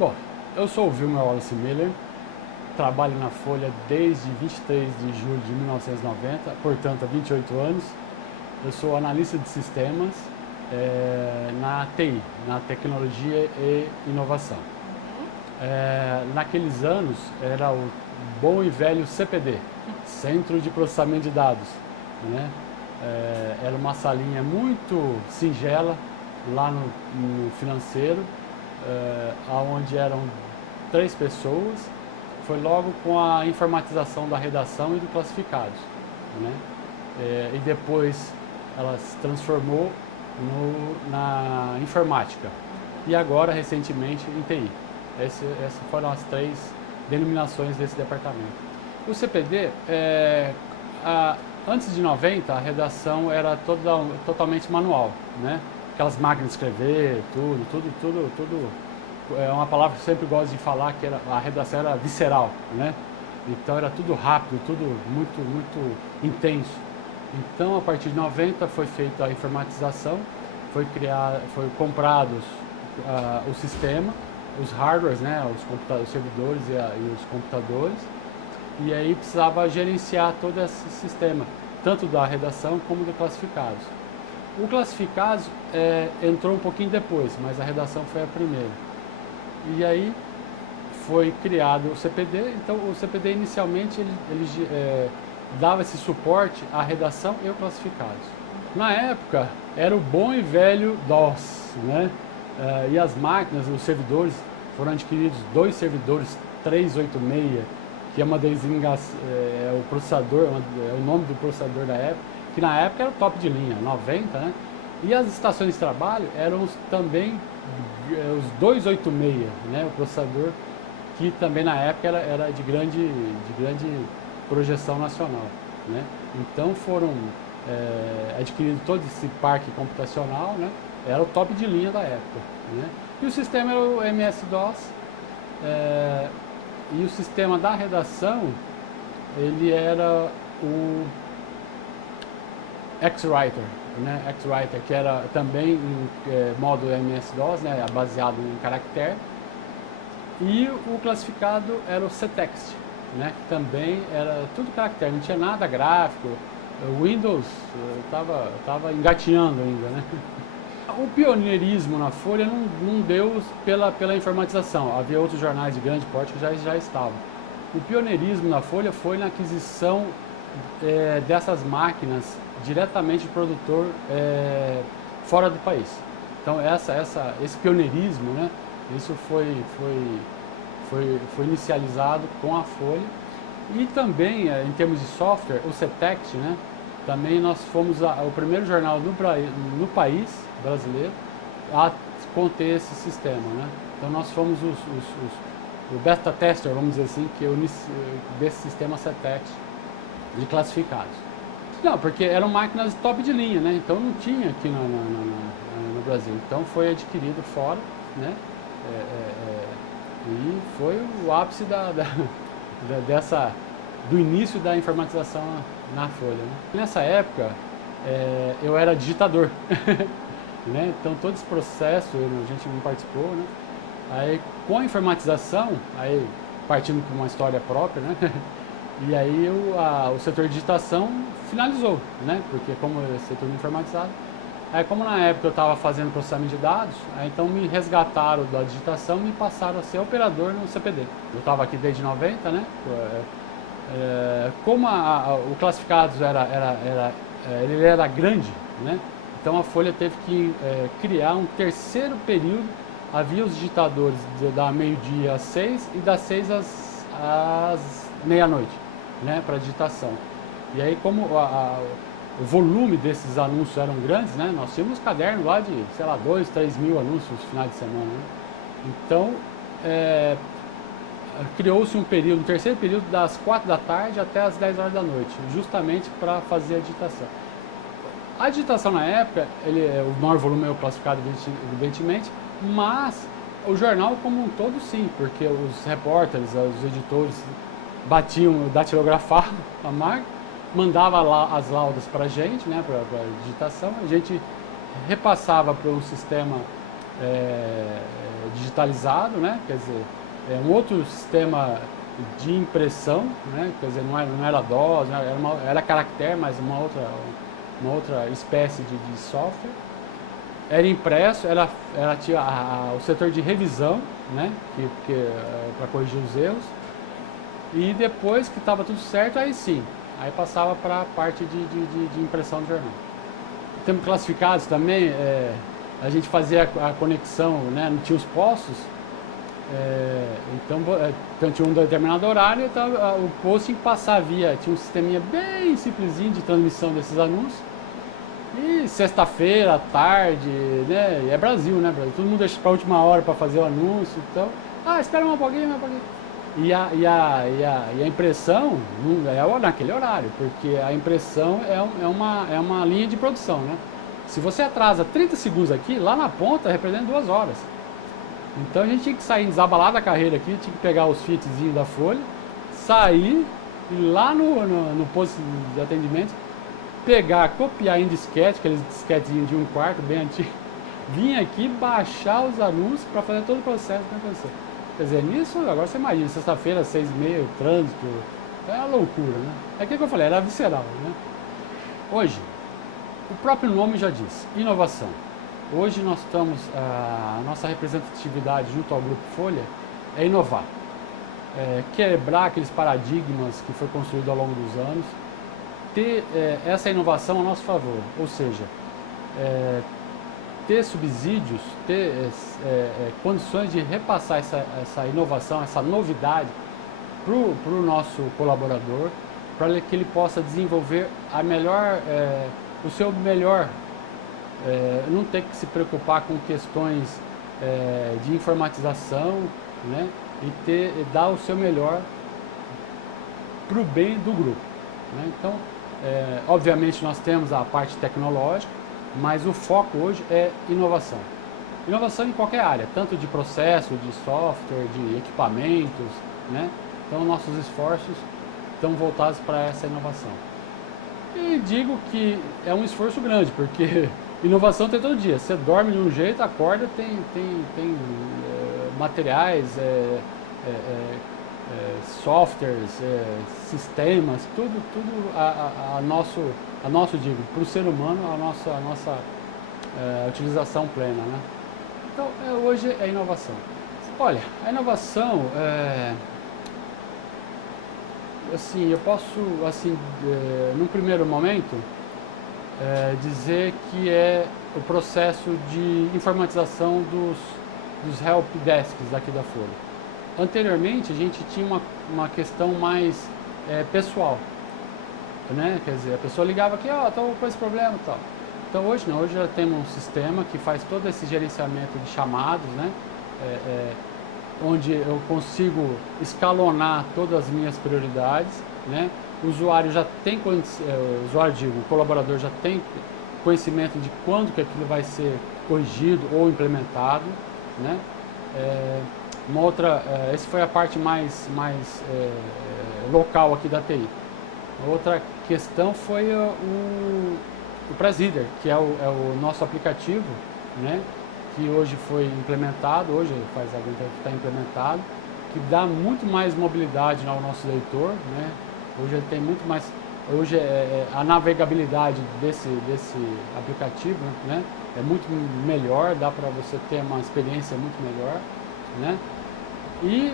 Bom, eu sou o Wilmer Wallace Miller, trabalho na Folha desde 23 de julho de 1990, portanto há 28 anos. Eu sou analista de sistemas na TI, na tecnologia e inovação. Naqueles anos era o bom e velho CPD, Centro de Processamento de Dados, né? Era uma salinha muito singela lá no financeiro, onde eram 3 pessoas. Foi logo com a informatização da redação e do classificados, né? E depois ela se transformou na informática e agora recentemente em TI. Essas foram as 3 denominações desse departamento. O CPD, antes de 90, a redação era totalmente manual, né? Aquelas máquinas de escrever, tudo. É uma palavra que eu sempre gosto de falar, que a redação era visceral, né? Então era tudo rápido, tudo muito intenso. Então a partir de 90 foi feita a informatização, foi comprado o sistema, os hardwares, né? Os servidores e os computadores, e aí precisava gerenciar todo esse sistema, tanto da redação como do classificados. O classificados entrou um pouquinho depois, mas a redação foi a primeira. E aí foi criado o CPD. Então o CPD inicialmente ele dava esse suporte à redação e aos classificados. Na época era o bom e velho DOS, né? E as máquinas, os servidores, foram adquiridos 2 servidores 386, que é uma designação, o processador, é o nome do processador da época, que na época era o top de linha, 90, né? E as estações de trabalho eram também os 286, né? O processador que também na época era de grande projeção nacional, né? Então foram adquiridos todo esse parque computacional, né? Era o top de linha da época, né? E o sistema era o MS-DOS, e o sistema da redação ele era o X-Writer, né? X-Writer, que era também em modo MS-DOS, né? Baseado em caractere. E o classificado era o CText, né? Que também era tudo caractere, não tinha nada gráfico. O Windows estava engatinhando ainda, né? O pioneirismo na Folha não deu pela informatização. Havia outros jornais de grande porte que já estavam. O pioneirismo na Folha foi na aquisição dessas máquinas diretamente do produtor fora do país. Então esse pioneirismo, né? Isso foi inicializado com a Folha. E também, em termos de software, o CText, né? Também nós fomos o primeiro jornal no país brasileiro a conter esse sistema, né? Então nós fomos o beta tester, vamos dizer assim, desse sistema CText de classificados. Não, porque eram máquinas top de linha, né? Então não tinha aqui no Brasil. Então foi adquirido fora, né? E foi o ápice do início da informatização na Folha, né? Nessa época eu era digitador, né? Então todo esse processo a gente não participou, né? Aí com a informatização, aí partindo com uma história própria, né? E aí o setor de digitação finalizou, né? Porque como é setor informatizado, aí como na época eu estava fazendo processamento de dados, aí então me resgataram da digitação e me passaram a ser operador no CPD. Eu estava aqui desde 90, né? Como o classificados ele era grande, né? Então a Folha teve que criar um terceiro período. Havia os digitadores da meio-dia às 6 e das 6 às meia-noite, né, para digitação. E aí como o volume desses anúncios eram grandes, né, nós tínhamos caderno lá de, sei lá, 2, 3 mil anúncios no final de semana, né? Então criou-se um terceiro período das 4 da tarde até as 10 horas da noite, justamente para fazer a digitação. A digitação na época, o maior volume é o classificado, evidentemente, mas o jornal como um todo sim, porque os repórteres, os editores datilografavam a marca, mandava lá as laudas para a gente, né, para a digitação, a gente repassava para um sistema digitalizado, né? Quer dizer, é um outro sistema de impressão, né? Quer dizer, não era DOS, era caractere, mas uma outra espécie de software. Era impresso, tinha o setor de revisão, né? Para corrigir os erros. E depois que estava tudo certo, aí sim, aí passava para a parte de impressão do jornal. Temos classificados também, a gente fazia a conexão, né? Não tinha os postos, então tinha um determinado horário, então, o posto tinha que passar tinha um sisteminha bem simplesinho de transmissão desses anúncios. E sexta-feira, à tarde, né? E é Brasil, né? Brasil. Todo mundo deixa para a última hora para fazer o anúncio, então, espera um pouquinho. E a impressão não é naquele horário, porque a impressão é uma linha de produção, né? Se você atrasa 30 segundos aqui, lá na ponta representa 2 horas. Então a gente tinha que sair desabalado da carreira aqui, tinha que pegar os fitzinhos da folha, sair lá no posto de atendimento, pegar, copiar em disquete, aqueles disquetezinhos de 1/4, bem antigo, vir aqui baixar os anúncios para fazer todo o processo que aconteceu. Quer dizer, nisso, agora você imagina, sexta-feira, 6h30, trânsito, é uma loucura, né? É aquilo que eu falei, era visceral, né? Hoje, o próprio nome já diz, inovação. Hoje nós estamos, a nossa representatividade junto ao Grupo Folha é inovar. Quebrar aqueles paradigmas que foi construído ao longo dos anos, ter essa inovação a nosso favor, ou seja, ter subsídios, ter condições de repassar essa inovação, essa novidade para o nosso colaborador, para que ele possa desenvolver o seu melhor, não ter que se preocupar com questões de informatização, né, e dar o seu melhor para o bem do grupo, né? Então, obviamente nós temos a parte tecnológica, mas o foco hoje é inovação. Inovação em qualquer área, tanto de processo, de software, de equipamentos, né? Então nossos esforços estão voltados para essa inovação. E digo que é um esforço grande, porque inovação tem todo dia. Você dorme de um jeito, acorda, tem materiais, softwares, sistemas, tudo a nosso digo, para o ser humano, a nossa utilização plena, né? Então, hoje é inovação. Olha, a inovação, assim, eu posso, assim, num primeiro momento, dizer que é o processo de informatização dos help desks aqui da Folha. Anteriormente, a gente tinha uma questão mais pessoal, né? Quer dizer, a pessoa ligava aqui, estou com esse problema e tal. Então hoje não, hoje já temos um sistema que faz todo esse gerenciamento de chamados, né? Onde eu consigo escalonar todas as minhas prioridades, né? O usuário já tem, o colaborador já tem conhecimento de quando que aquilo vai ser corrigido ou implementado, né? Essa foi a parte mais local aqui da TI. Outra questão foi o Press-Reader, que é o nosso aplicativo, né, que hoje foi implementado, hoje faz algum tempo que está implementado, que dá muito mais mobilidade ao nosso leitor, né? Hoje ele tem muito mais, a navegabilidade desse aplicativo, né, é muito melhor, dá para você ter uma experiência muito melhor, né? E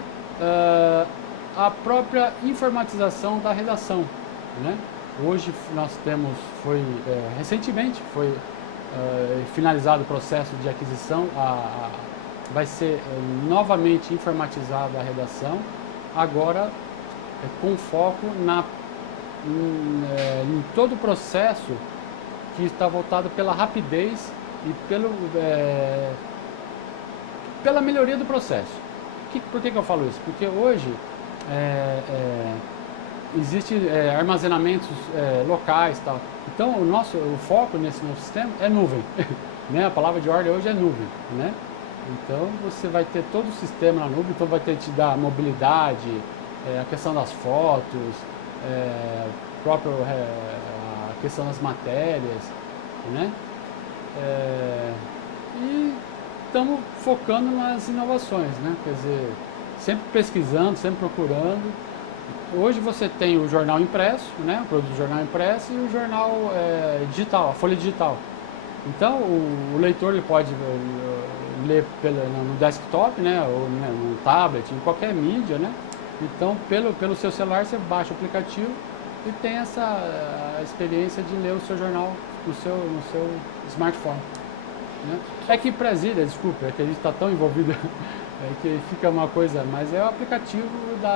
a própria informatização da redação, né? Hoje nós temos, recentemente foi finalizado o processo de aquisição, vai ser novamente informatizada a redação, agora com foco em todo o processo que está voltado pela rapidez e pela melhoria do processo. Por que eu falo isso? Porque hoje existem armazenamentos locais e tal. Então o foco nesse novo sistema é nuvem. Né? A palavra de ordem hoje é nuvem. Né? Então você vai ter todo o sistema na nuvem, então vai ter te dar mobilidade, a questão das fotos, a questão das matérias, né? E estamos focando nas inovações, né? Quer dizer, sempre pesquisando, sempre procurando. Hoje você tem o jornal impresso, né? O produto do jornal impresso e o jornal digital, a folha digital. Então o leitor ele pode ler no desktop, né? Ou né, no tablet, em qualquer mídia, né? Então pelo seu celular você baixa o aplicativo e tem essa experiência de ler o seu jornal no seu smartphone. Né? É que presida, desculpa, é que a gente está tão envolvido que fica uma coisa, mas é o aplicativo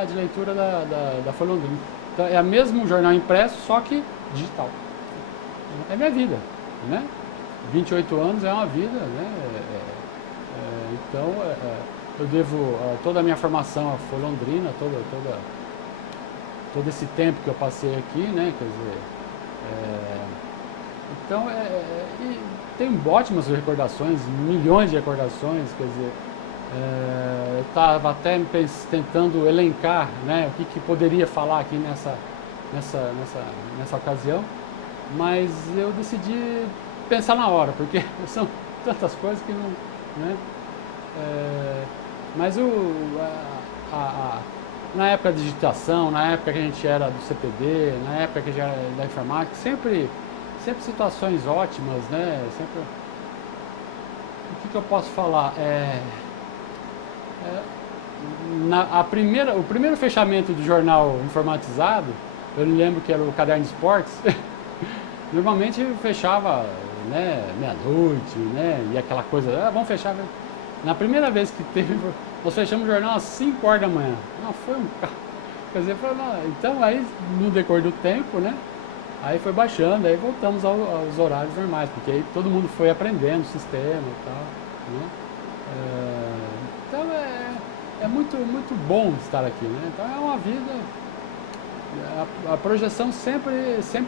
de leitura da Folha Londrina. Então é o mesmo jornal impresso, só que digital. É minha vida, né? 28 anos é uma vida, né? Então eu devo toda a minha formação à Folha Londrina, todo esse tempo que eu passei aqui, né? Quer dizer, então e tem ótimas recordações, milhões de recordações, quer dizer, eu estava até tentando elencar, né, o que poderia falar aqui nessa ocasião, mas eu decidi pensar na hora, porque são tantas coisas que não, né, mas na época da digitação, na época que a gente era do CPD, na época que a gente era da informática, sempre situações ótimas, né? Sempre. O que eu posso falar? O primeiro fechamento do jornal informatizado, eu lembro que era o Caderno de Esportes, normalmente fechava, né, meia-noite, né? E aquela coisa, vamos fechar. Na primeira vez que teve, nós fechamos o jornal às 5 horas da manhã. Não, foi um carro. Quer dizer, então aí no decorrer do tempo, né? Aí foi baixando, aí voltamos aos horários normais, porque aí todo mundo foi aprendendo o sistema e tal, né? Então é muito, muito bom estar aqui, né? Então é uma vida, a projeção sempre se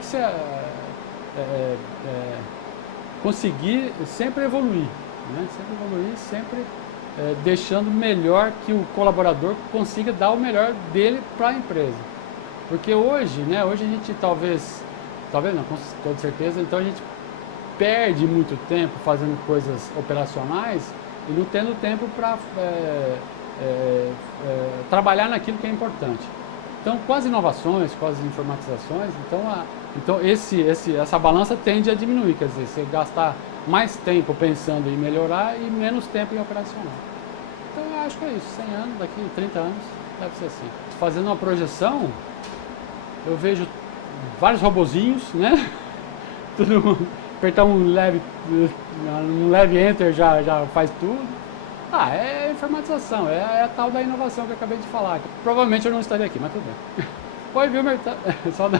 conseguir sempre evoluir, né? Sempre evoluir, sempre deixando melhor que o colaborador consiga dar o melhor dele para a empresa. Porque hoje, né? Hoje a gente talvez não, com toda certeza, então a gente perde muito tempo fazendo coisas operacionais e não tendo tempo para trabalhar naquilo que é importante. Então, com as inovações, com as informatizações, então essa balança tende a diminuir, quer dizer, você gastar mais tempo pensando em melhorar e menos tempo em operacional. Então, eu acho que é isso, 100 anos, daqui 30 anos, deve ser assim. Fazendo uma projeção, eu vejo vários robozinhos, né? Apertar um leve enter já faz tudo. É informatização, é a tal da inovação que eu acabei de falar. Provavelmente eu não estaria aqui, mas tudo bem. Oi, viu, Só